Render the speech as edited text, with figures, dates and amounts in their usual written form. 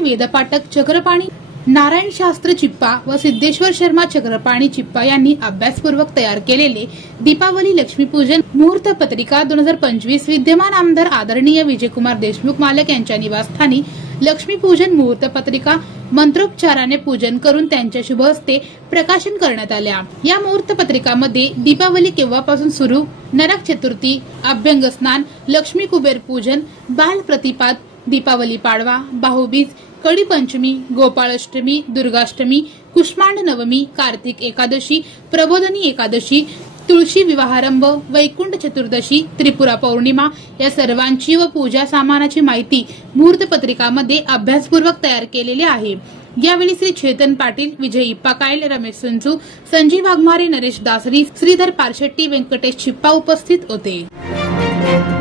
वेदपाठक चक्रपाणी नारायण शास्त्र चिप्पा व सिद्धेश्वर शर्मा चक्रपाणी चिप्पा यांनी अभ्यासपूर्वक तयार केलेले दीपावली लक्ष्मीपूजन मुहूर्त पत्रिका 2025 विद्यमान आमदार आदरणीय विजयकुमार देशमुख मालक यांच्या निवासस्थानी लक्ष्मीपूजन मुहूर्त पत्रिका मंत्रोपचाराने पूजन करून त्यांच्या शुभ हस्ते प्रकाशन करण्यात आल्या। या मुहूर्त पत्रिकामध्ये दीपावली केव्हापासून सुरू, नरक चतुर्थी, अभ्यंग स्नान, लक्ष्मी कुबेर पूजन, बाल प्रतिपाद, दीपावली पाडवा, भाऊबीज, कडी पंचमी, गोपाळाष्टमी, दुर्गाष्टमी, कुष्मांड नवमी, कार्तिक एकादशी, प्रबोधनी एकादशी, तुळशी विवाहारंभ, वैकुंठ चतुर्दशी, त्रिपुरा पौर्णिमा या सर्वांची व पूजा सामानाची माहिती मुहूर्त पत्रिकामध्ये अभ्यासपूर्वक तयार केलेली आहे। यावेळी श्री चेतन पाटील, विजय इप्पाकायल, रमेश संजू, संजीव वाघमारे, नरेश दासरी, श्रीधर पारशेट्टी, व्यंकटेश चिप्पा उपस्थित होते।